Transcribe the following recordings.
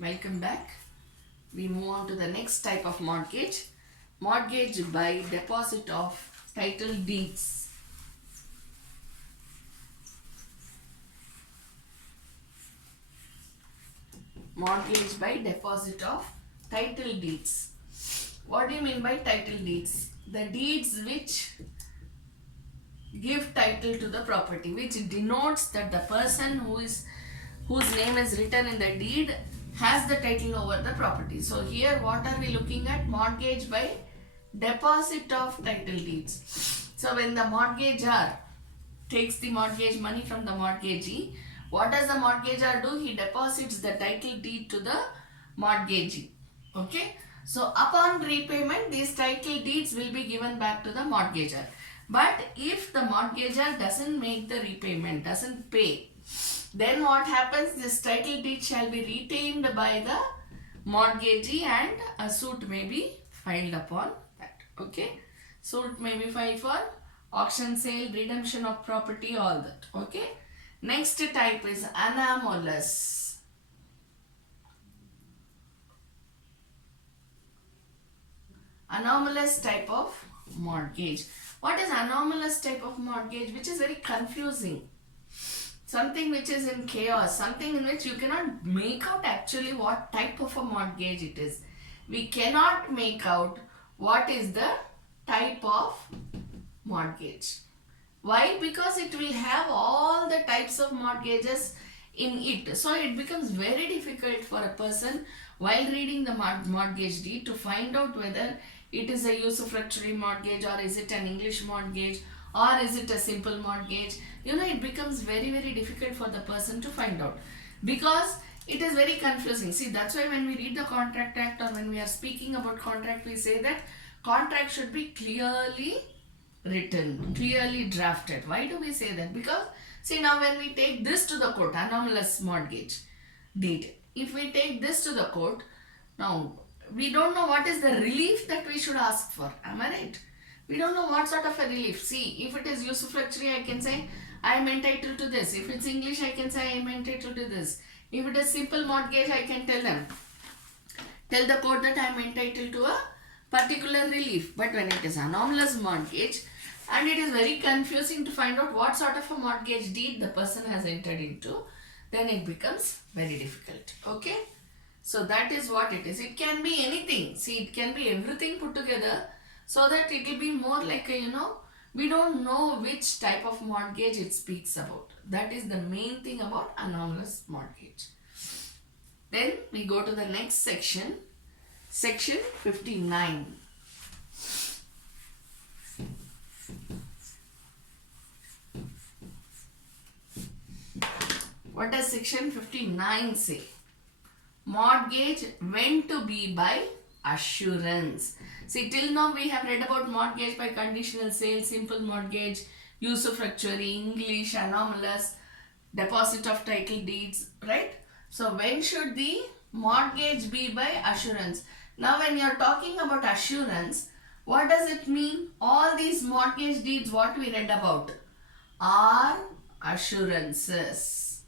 Welcome back. We move on to the next type of mortgage. Mortgage by deposit of title deeds. Mortgage by deposit of title deeds. What do you mean by title deeds? The deeds which give title to the property, which denotes that the person whose name is written in the deed has the title over the property. So here what are we looking at? Mortgage by deposit of title deeds. So when the mortgagor takes the mortgage money from the mortgagee, what does the mortgagor do? He deposits the title deed to the mortgagee. Okay. So upon repayment, these title deeds will be given back to the mortgagor. But if the mortgagor doesn't make the repayment, doesn't pay, then what happens? This title deed shall be retained by the mortgagee and a suit may be filed upon that. Okay. Suit may be filed for auction, sale, redemption of property, all that. Okay. Next type is anomalous. Anomalous type of mortgage. What is anomalous type of mortgage? Which is very confusing. Something which is in chaos. Something in which you cannot make out actually what type of a mortgage it is. We cannot make out what is the type of mortgage. Why? Because it will have all the types of mortgages in it. So it becomes very difficult for a person while reading the mortgage deed to find out whether it is a usufructuary mortgage or is it an English mortgage or is it a simple mortgage. It becomes very, very difficult for the person to find out because it is very confusing. See, that's why when we read the Contract Act or when we are speaking about contract, we say that contract should be clearly written, clearly drafted. Why do we say that? Because see, now when we take this to the court, anomalous mortgage deed, if we take this to the court, now we don't know what is the relief that we should ask for. Am I right? We don't know what sort of a relief. See, if it is usufructuary, I can say I am entitled to this. If it's English, I can say I am entitled to this. If it is simple mortgage, I can tell the court that I am entitled to a particular relief. But when it is anomalous mortgage, and it is very confusing to find out what sort of a mortgage deed the person has entered into, then it becomes very difficult. Okay. So that is what it is. It can be anything. See, it can be everything put together so that it will be more like a, we don't know which type of mortgage it speaks about. That is the main thing about anomalous mortgage. Then we go to the next section. Section 59. What does section 59 say? Mortgage when to be by assurance. See, till now we have read about mortgage by conditional sale, simple mortgage, usufructuary, English, anomalous, deposit of title deeds, right? So when should the mortgage be by assurance? Now when you are talking about assurance, what does it mean? All these mortgage deeds what we read about are assurances.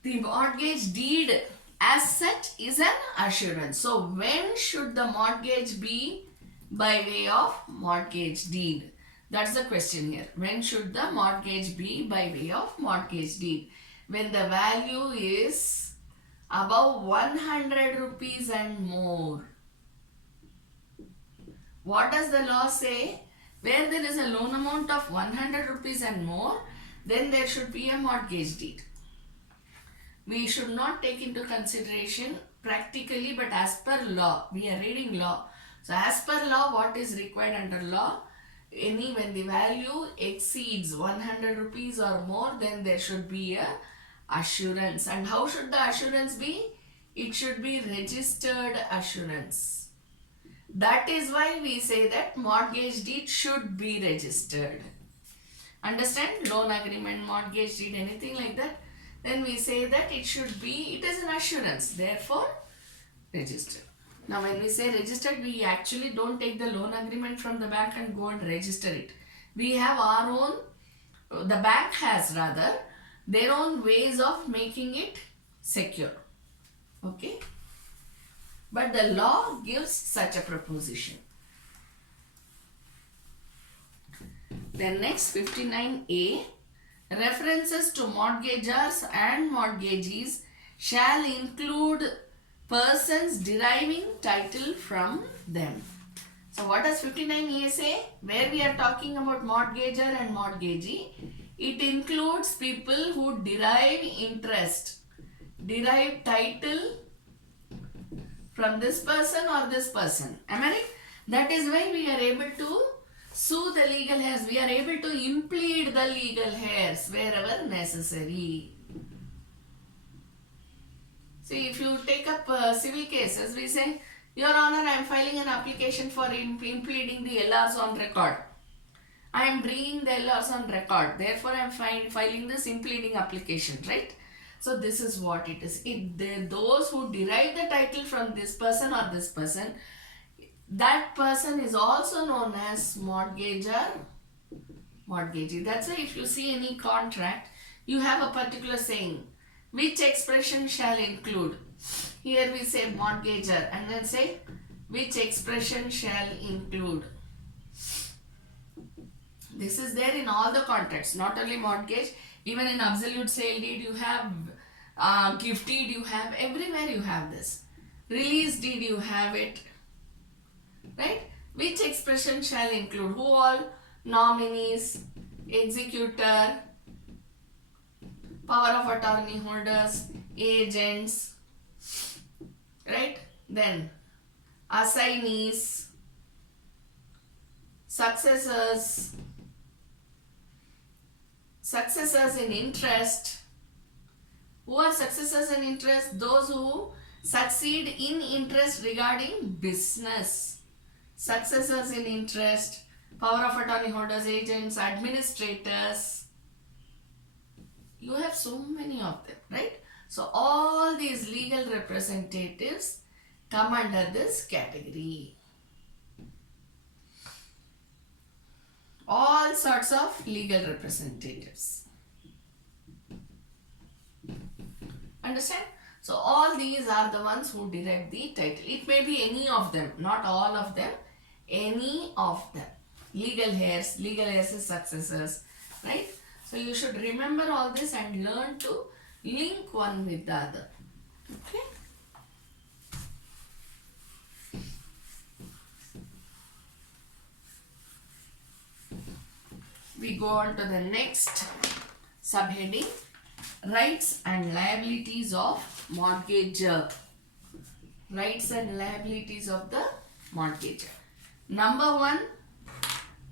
The mortgage deed as such is an assurance. So when should the mortgage be by way of mortgage deed? That's the question here. When should the mortgage be by way of mortgage deed? When the value is above 100 rupees and more. What does the law say? Where there is a loan amount of 100 rupees and more, then there should be a mortgage deed. We should not take into consideration practically, but as per law, we are reading law. So as per law, what is required under law? When the value exceeds 100 rupees or more, then there should be a assurance. And how should the assurance be? It should be registered assurance. That is why we say that mortgage deed should be registered. Understand? Loan agreement, mortgage deed, anything like that. Then we say that it is an assurance, therefore registered. Now when we say registered, we actually don't take the loan agreement from the bank and go and register it. We have our own, the bank has rather, their own ways of making it secure. Okay? But the law gives such a proposition. Then next 59A, references to mortgagors and mortgagees shall include persons deriving title from them. So what does 59A say? Where we are talking about mortgagor and mortgagee, it includes people who derive interest, derive title from this person or this person. Am I right? That is why we are able to sue the legal heirs. We are able to implead the legal heirs wherever necessary. See, if you take up civil cases, we say, Your Honor, I am filing an application for impleading the LRs on record. I am bringing the LRs on record. Therefore, I am filing this impleading application, right? So, this is what it is. Those who derive the title from this person or this person, that person is also known as mortgagor, mortgagee. That's why if you see any contract, you have a particular saying, which expression shall include. Here we say mortgagor and then say which expression shall include. This is there in all the contracts, not only mortgage, even in absolute sale deed you have, gift deed you have, everywhere you have this. Release deed you have it, right? Which expression shall include? Who all? Nominees, executor, power of attorney holders, agents, right? Then assignees, successors, successors in interest. Who are successors in interest? Those who succeed in interest regarding business. Successors in interest, power of attorney holders, agents, administrators. You have so many of them, right? So all these legal representatives come under this category. All sorts of legal representatives. Understand? So all these are the ones who derive the title. It may be any of them, not all of them, any of them. Legal heirs is successors, right? So you should remember all this and learn to link one with the other. Okay? We go on to the next subheading, rights and liabilities of mortgagor. Rights and liabilities of the mortgagor. Number 1,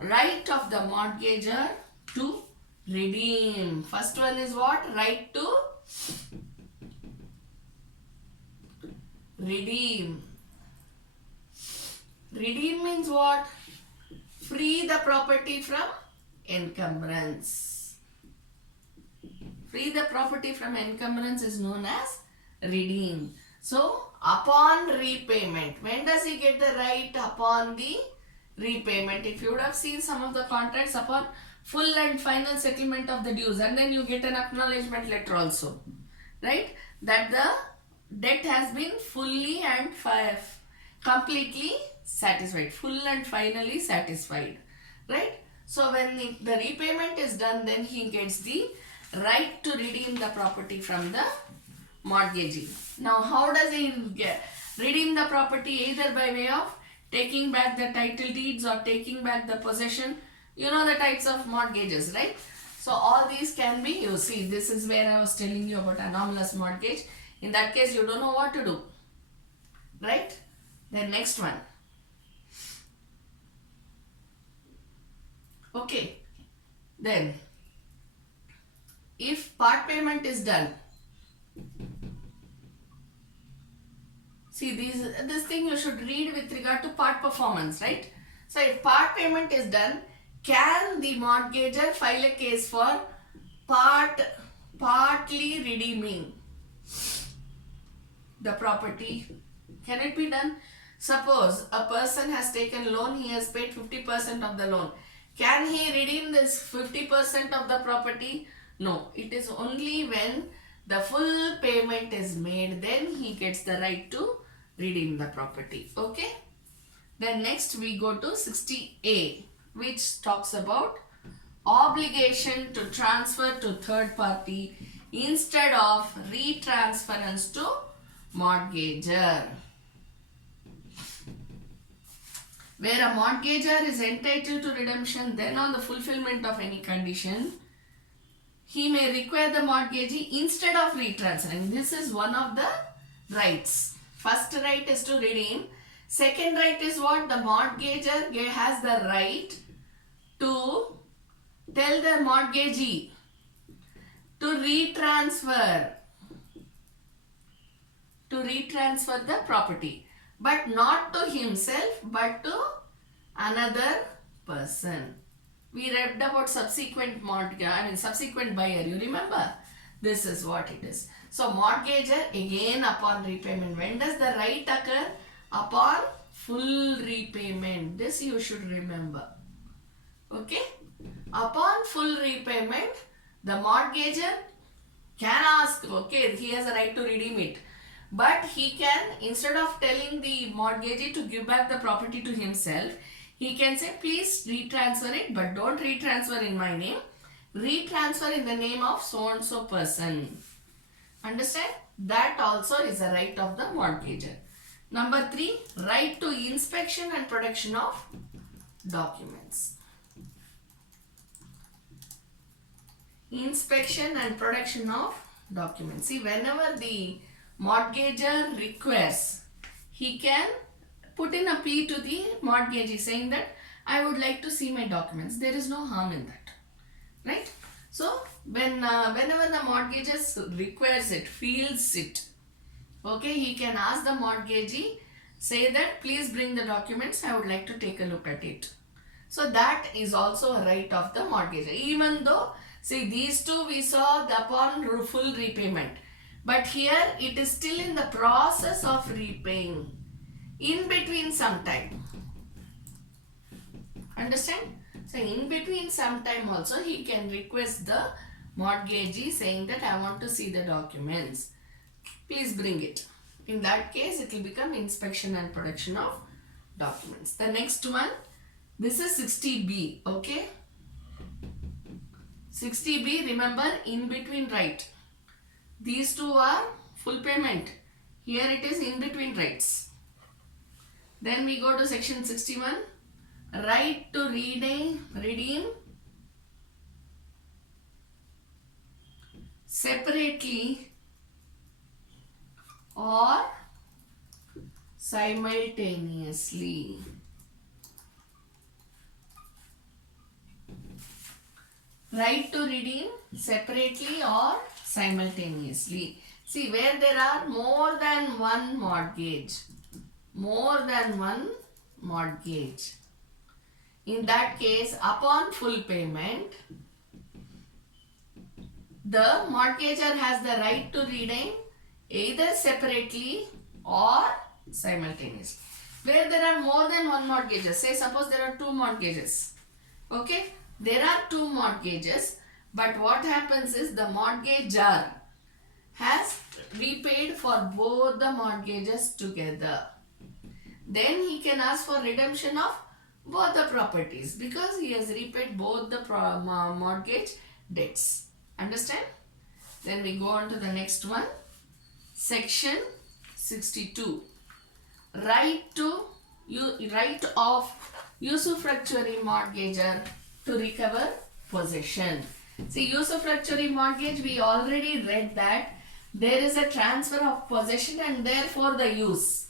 right of the mortgagor to redeem. First one is what? Right to redeem. Redeem means what? Free the property from encumbrance. Free the property from encumbrance is known as redeem. So, upon repayment. When does he get the right? Upon the repayment. If you would have seen some of the contracts, upon full and final settlement of the dues, and then you get an acknowledgement letter also, right? That the debt has been fully and completely satisfied, full and finally satisfied, right? So when the repayment is done, then he gets the right to redeem the property from the mortgagee. Now how does he redeem the property? Either by way of taking back the title deeds or taking back the possession. You know the types of mortgages, right? So all these can be, you see, this is where I was telling you about anomalous mortgage. In that case, you don't know what to do, right? Then next one. Okay. Then, if part payment is done, see this thing you should read with regard to part performance, right? So if part payment is done, can the mortgagor file a case for partly redeeming the property? Can it be done? Suppose a person has taken loan, he has paid 50% of the loan. Can he redeem this 50% of the property No, it is only when the full payment is made, then he gets the right to redeem the property. Okay. Then next we go to 60A, which talks about obligation to transfer to third party instead of retransference to mortgagor. Where a mortgagor is entitled to redemption, then on the fulfillment of any condition, he may require the mortgagee instead of retransferring. This is one of the rights. First right is to redeem. Second right is what? The mortgagor has the right to tell the mortgagee to retransfer the property, but not to himself but to another person. We read about subsequent subsequent buyer. You remember? This is what it is. So mortgagor again upon repayment. When does the right occur? Upon full repayment. This you should remember. Okay? Upon full repayment, the mortgagor can ask, okay, he has a right to redeem it. But he can, instead of telling the mortgagee to give back the property to himself, he can say, please retransfer it, but don't retransfer in my name. Retransfer in the name of so and so person. Understand? That also is a right of the mortgagor. Number 3, right to inspection and production of documents. Inspection and production of documents. See, whenever the mortgagor requests, he can put in a plea to the mortgagee saying that I would like to see my documents. There is no harm in that, right? So whenever the mortgagor requires it, feels it, okay, he can ask the mortgagee, say that please bring the documents, I would like to take a look at it. So that is also a right of the mortgagor. Even though, see, these two we saw upon full repayment, but here it is still in the process of repaying, in between some time. Understand? So in between some time also he can request the mortgagee saying that I want to see the documents. Please bring it. In that case it will become inspection and production of documents. The next one, this is 60B. Okay. 60B, remember, in between right. These two are full payment. Here it is in between rights. Then we go to section 61. Right to redeem separately or simultaneously. Right to redeem separately or simultaneously. See, where there are more than one mortgage. In that case, upon full payment, the mortgagor has the right to redeem either separately or simultaneously. Where there are more than one mortgages, say suppose there are two mortgages. Okay, there are two mortgages, but what happens is the mortgagor has repaid for both the mortgages together. Then he can ask for redemption of both the properties because he has repaid both the mortgage debts. Understand? Then we go on to the next one. Section 62. Right of usufructuary mortgagor to recover possession. See, usufructuary mortgage, we already read that there is a transfer of possession and therefore the use.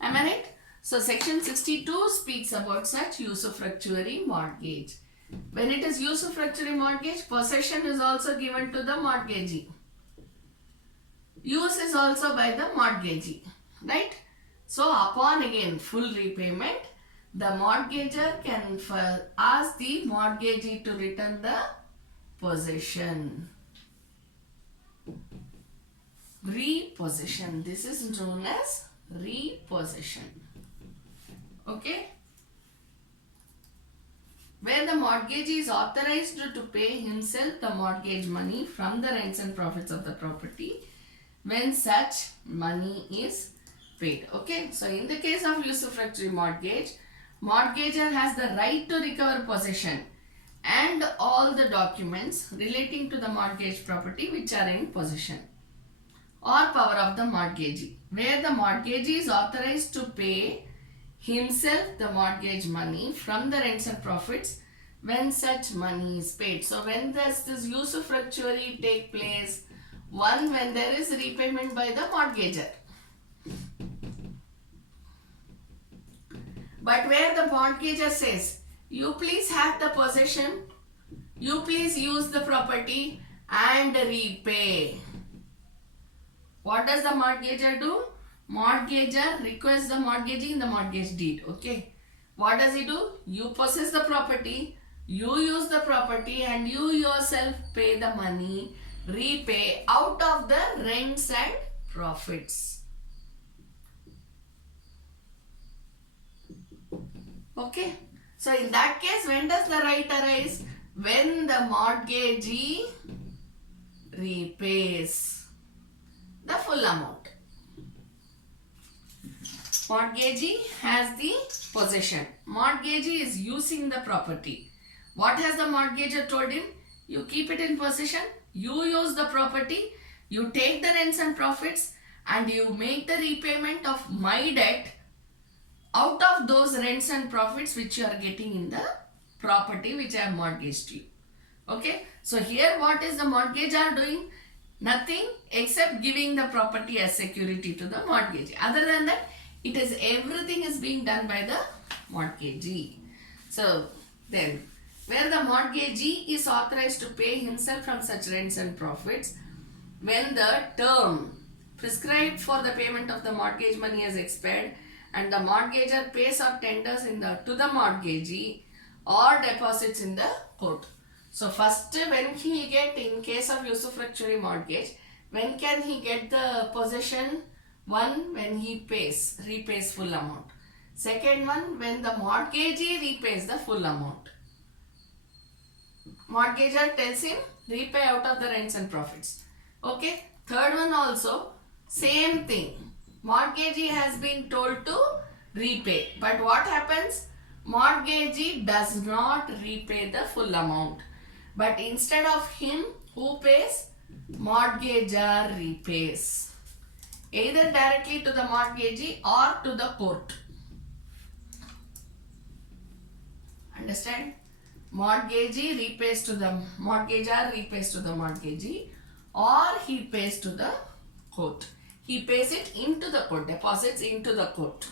Am I right? So section 62 speaks about such usufructuary mortgage. When it is usufructuary mortgage, possession is also given to the mortgagee. Use is also by the mortgagee, right? So upon again full repayment, the mortgagor can ask the mortgagee to return the possession. Repossession. This is known as repossession. Okay. where the mortgagee is authorized to pay himself the mortgage money from the rents and profits of the property when such money is paid. Okay, so in the case of usufructuary mortgage, mortgagor has the right to recover possession and all the documents relating to the mortgage property which are in possession or power of the mortgagee, where the mortgagee is authorized to pay himself the mortgage money from the rents and profits when such money is paid. So when does this usufructuary take place? One, when there is repayment by the mortgagor. But where the mortgagor says, you please have the possession, you please use the property and repay. What does the mortgagor do? Mortgagor requests the mortgagee in the mortgage deed. Okay. What does he do? You possess the property, you use the property and you yourself pay the money, repay out of the rents and profits. Okay. So in that case, when does the right arise? When the mortgagee repays the full amount. Mortgagee has the possession. Mortgagee is using the property. What has the mortgagor told him? You keep it in possession, you use the property, you take the rents and profits and you make the repayment of my debt out of those rents and profits which you are getting in the property which I have mortgaged you. Okay. So here what is the mortgagor doing? Nothing except giving the property as security to the mortgagee. Other than that, everything is being done by the mortgagee. So then, where the mortgagee is authorized to pay himself from such rents and profits when the term prescribed for the payment of the mortgage money has expired and the mortgagor pays or tenders to the mortgagee or deposits in the court. So first, when he get, in case of usufructuary mortgage, when can he get the possession? One, when he repays full amount. Second one, when the mortgagee repays the full amount. Mortgagor tells him, repay out of the rents and profits. Okay. Third one also, same thing. Mortgagee has been told to repay. But what happens? Mortgagee does not repay the full amount. But instead of him, who pays? Mortgagor repays. Either directly to the mortgagee or to the court. Understand? Mortgagee repays to the mortgagor, repays to the mortgagee, or he pays to the court. He pays it into the court, deposits into the court.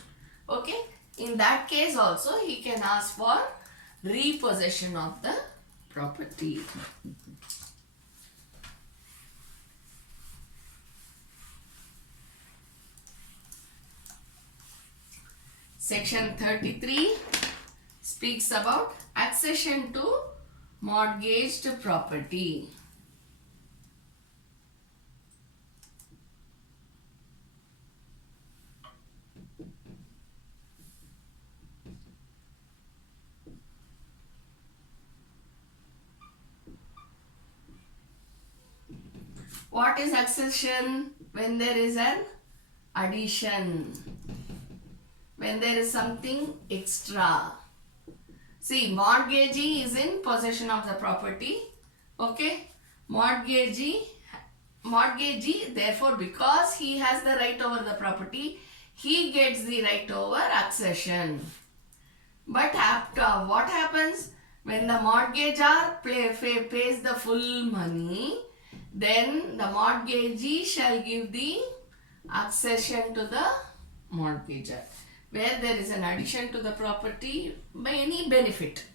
Okay? In that case also, he can ask for repossession of the property. Section 33 speaks about accession to mortgaged property. What is accession? When there is an addition. When there is something extra. See, mortgagee is in possession of the property. Okay. Mortgagee, therefore, because he has the right over the property, he gets the right over accession. But after, what happens? When the mortgagor pays the full money, then the mortgagee shall give the accession to the mortgagor, where there is an addition to the property by any benefit.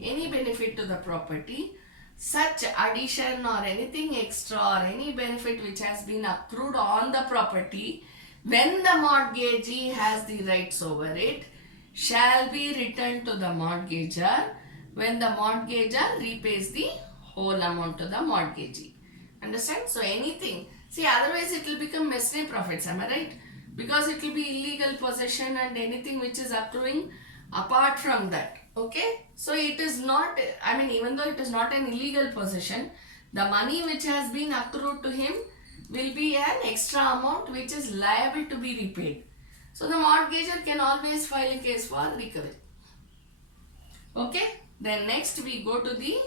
Any benefit to the property, such addition or anything extra or any benefit which has been accrued on the property, when the mortgagee has the rights over it, shall be returned to the mortgagor when the mortgagor repays the whole amount to the mortgagee. Understand? So anything. See, otherwise it will become mesne profits, am I right? Because it will be illegal possession and anything which is accruing apart from that. Okay, so it is not, I mean, even though it is not an illegal possession, the money which has been accrued to him will be an extra amount which is liable to be repaid. So the mortgagor can always file a case for recovery. Okay, then next we go to the,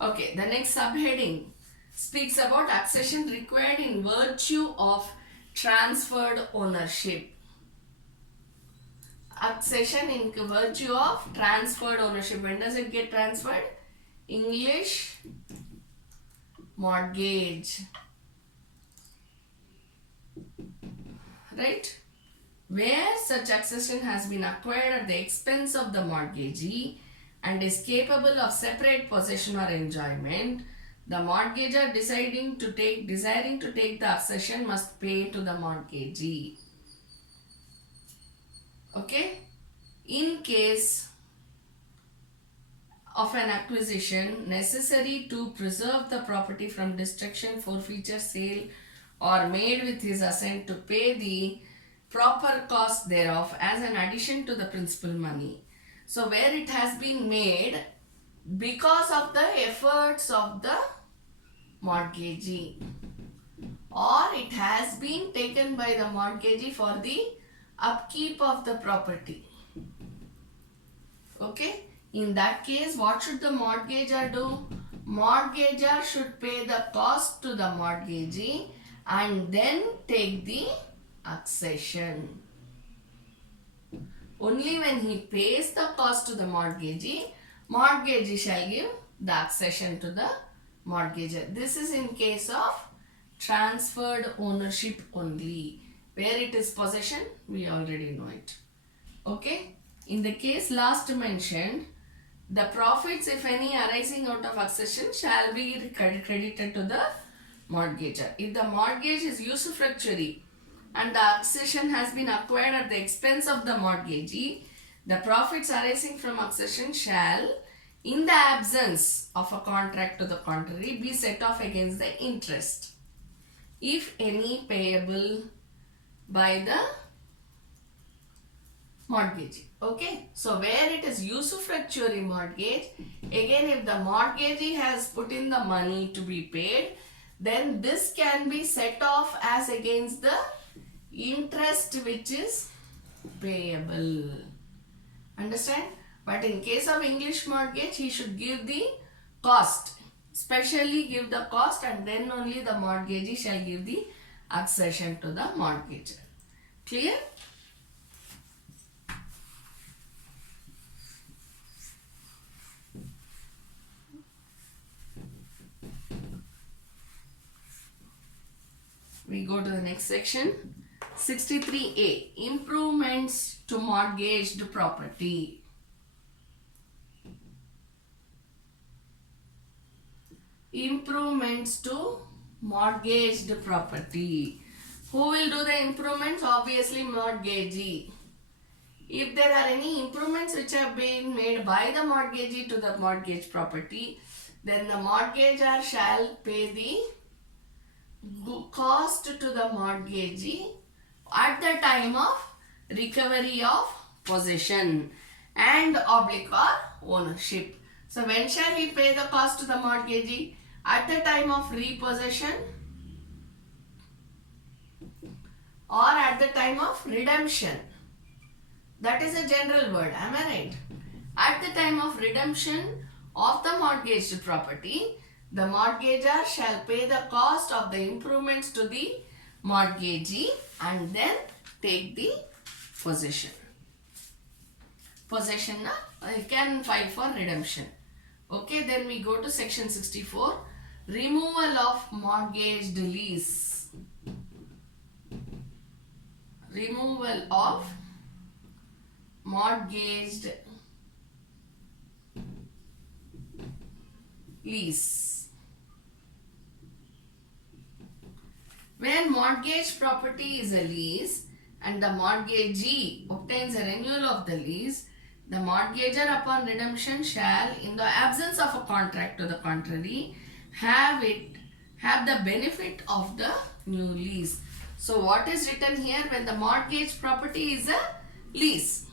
okay, the next subheading speaks about accession required in virtue of transferred ownership. Accession in virtue of transferred ownership. When does it get transferred? English mortgage. Right? Where such accession has been acquired at the expense of the mortgagee and is capable of separate possession or enjoyment, the mortgagor desiring to take the accession must pay to the mortgagee. Okay? In case of an acquisition necessary to preserve the property from destruction, forfeiture, sale, or made with his assent, to pay the proper cost thereof as an addition to the principal money. So where it has been made because of the efforts of the mortgagee, or it has been taken by the mortgagee for the upkeep of the property. Okay, in that case, what should the mortgagor do? Mortgagor should pay the cost to the mortgagee and then take the accession. Only when he pays the cost to the mortgagee shall give the accession to the mortgagor. This is in case of transferred ownership only. Where it is possession, we already know it. Okay. In the case last mentioned, the profits, if any, arising out of accession shall be credited to the mortgagor. If the mortgage is usufructuary and the accession has been acquired at the expense of the mortgagee, the profits arising from accession shall, in the absence of a contract to the contrary, be set off against the interest, if any, payable by the mortgagee. Okay, so where it is usufructuary mortgage, again if the mortgagee has put in the money to be paid, then this can be set off as against the interest which is payable. Understand? But in case of English mortgage, he should give the cost, specially give the cost, and then only the mortgagee shall give the accession to the mortgagor. Clear? We go to the next section. 63A. Improvements to mortgaged property. Improvements to mortgaged property. Who will do the improvements? Obviously mortgagee. If there are any improvements which have been made by the mortgagee to the mortgage property, then the mortgagor shall pay the cost to the mortgagee at the time of recovery of possession and oblique or ownership. So when shall he pay the cost to the mortgagee? At the time of repossession or at the time of redemption. That is a general word, am I right? At the time of redemption of the mortgaged property, the mortgagor shall pay the cost of the improvements to the mortgagee and then take the possession. Possession, you can file for redemption. Okay, then we go to section 64. Removal of mortgaged lease. Removal of mortgaged lease. When mortgage property is a lease and the mortgagee obtains a renewal of the lease, the mortgagor upon redemption shall, in the absence of a contract to the contrary, have the benefit of the new lease. So what is written here? When the mortgage property is a lease,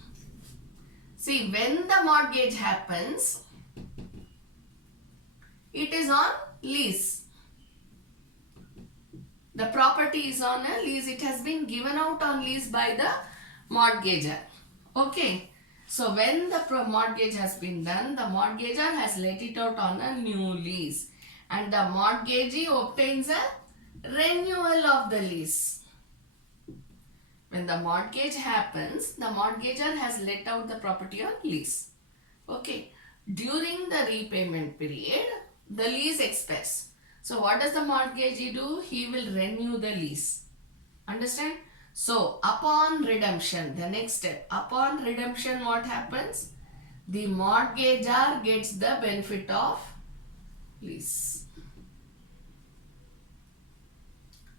See, when the mortgage happens, it is on lease. The property is on a lease. It has been given out on lease by the mortgager. Okay. So when the mortgage has been done, the mortgager has let it out on a new lease. And the mortgagee obtains a renewal of the lease. When the mortgage happens, the mortgager has let out the property on lease. Okay. During the repayment period, the lease expires. So what does the mortgagee do? He will renew the lease. Understand? So upon redemption, the next step, upon redemption what happens? The mortgagor gets the benefit of lease.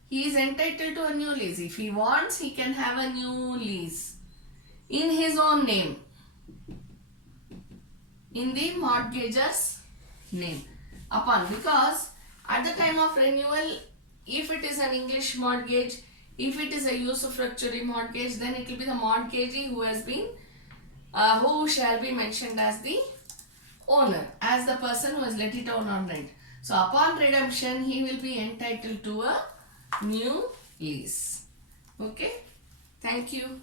He is entitled to a new lease. If he wants, he can have a new lease in his own name, in the mortgager's name. Because at the time of renewal, if it is an English mortgage, if it is a usufructuary mortgage, then it will be the mortgagee who has been, who shall be mentioned as the owner, as the person who has let it out on rent. So upon redemption, he will be entitled to a new lease. Okay. Thank you.